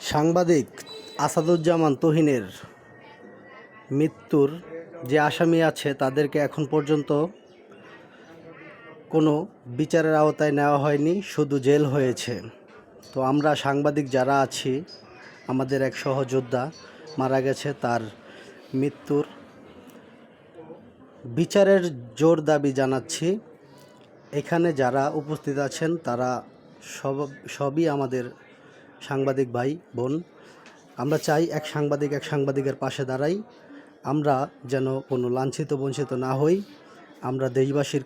সাংবাদিক আসাদুজ্জামান তুহিনের মৃত্যুর যে আসামি আছে তাদেরকে এখন পর্যন্ত কোনো বিচারের আওতায় নেওয়া হয়নি, শুধু জেল হয়েছে। তো আমরা সাংবাদিক যারা আছি, আমাদের এক সহযোদ্ধা মারা গেছে, তার মৃত্যুর বিচারের জোর দাবি জানাচ্ছি। এখানে যারা উপস্থিত আছেন তারা সবই আমাদের সাংবাদিক ভাই বোন। আমরা চাই এক সাংবাদিকের পাশে দাঁড়াই, আমরা যেন কোনো লাঞ্ছিত বঞ্চিত না হই। আমরা দেশবাসীর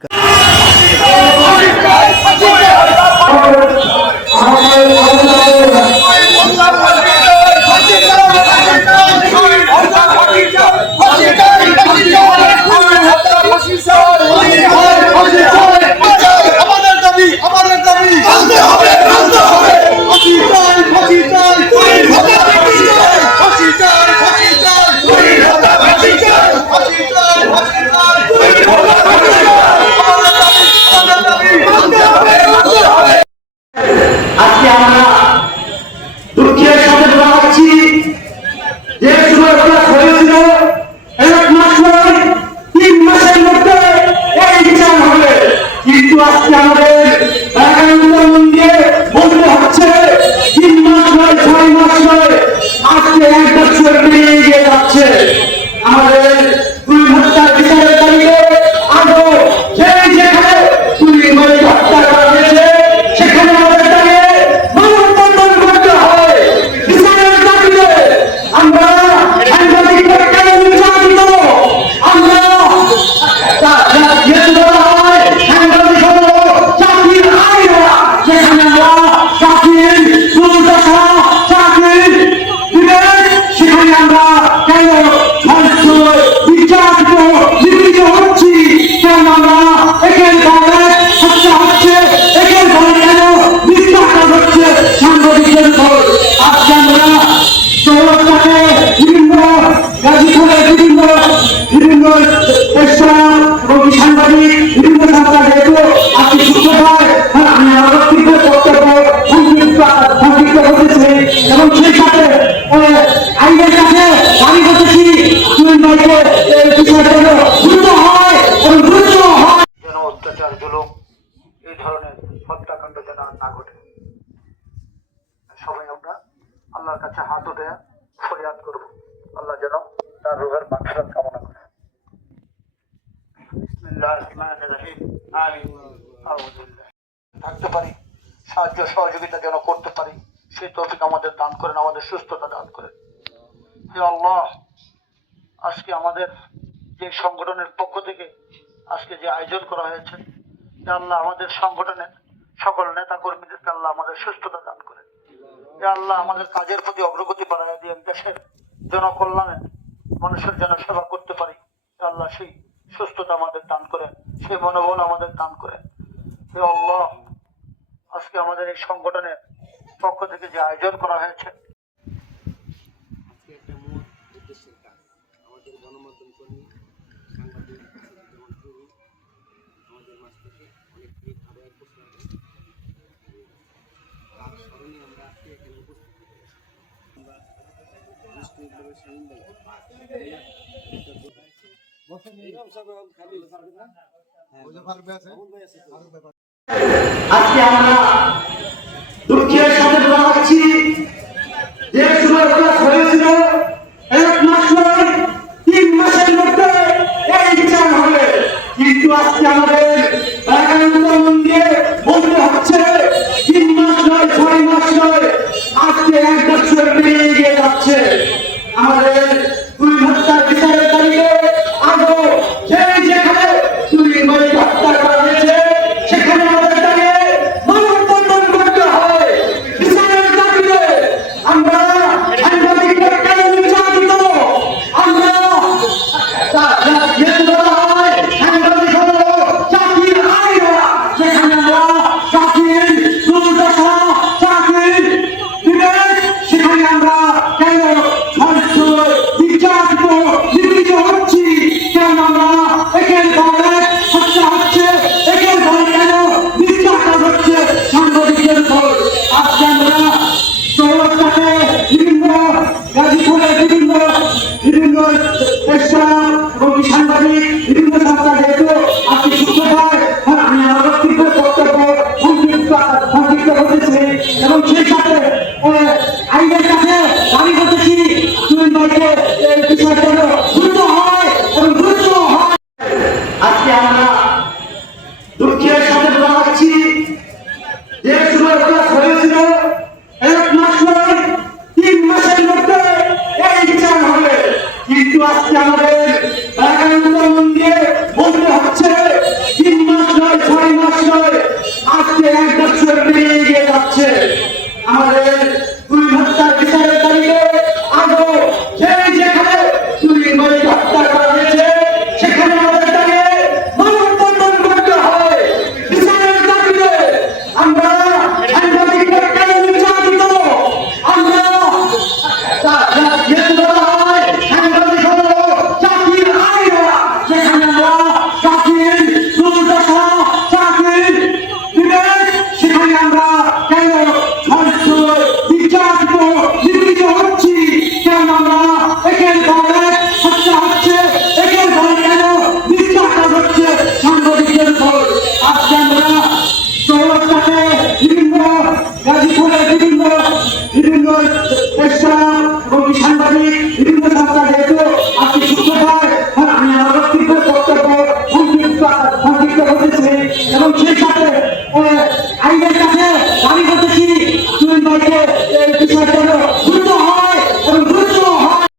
হত্যাকাণ্ড যেন না ঘটে। সবাই আমরা আল্লাহর কাছে হাত উঠে ফরিয়াদ করব, আল্লাহ যেন তার রূহের মাগফিরাত কামনা করে। থাকতে পারি, সাহায্য সহযোগিতা যেন করতে পারি, সেই তৌফিক আমাদের দান করেন, আমাদের সুস্থতা দান করেন। হে আল্লাহ, আজকে আমাদের যে সংগঠনের পক্ষ থেকে আজকে যে আয়োজন করা হয়েছে, আল্লাহ আমাদের সংগঠনের সকল নেতা কর্মীদেরকে আল্লাহ আমাদের সুস্থতা দান করেন। আল্লাহ আমাদের কাজের প্রতি অগ্রগতি বাড়াইয়া দিয়ে দেশের জনকল্যাণে মানুষের যেন সেবা করতে পারি, আল্লাহ সেই সুস্থতা আমাদের দান করেন, সেই মনোবল আমাদের দান করেন। হে আল্লাহ, আজকে আমাদের এই সংগঠনের পক্ষ থেকে যে আয়োজন করা হয়েছে, আজকে আমরা দুঃখের সাথে জানাচ্ছি যে সুরক্ষা হয়েছিল 1 মাস নয় 3 মাসের মধ্যে এই বিচার হবে, কিন্তু আজকে আমাদের মন্দিরে বলতে হচ্ছে 3 মাস নয় 6 মাস নয়, আজকে 1 বছর পেরিয়ে গিয়ে যাচ্ছে। আমাদের দুই হত্যার বিচারের তারিখে আগে যেখানে দুই হত্যা করা হয়েছে সেখানে আমাদের দাঁড়িয়ে মানববন্ধন করতে হয়। বিচারের দাবিতে আমরা সাংবাদিকদের কেন নির্যাতিত, আমরা সাংবাদিক হলো চাকরির আইনা, সেখানে আমরা চাকরির দুর্দশা, চাকরির সেখানে আমরা কেন গাজীপুর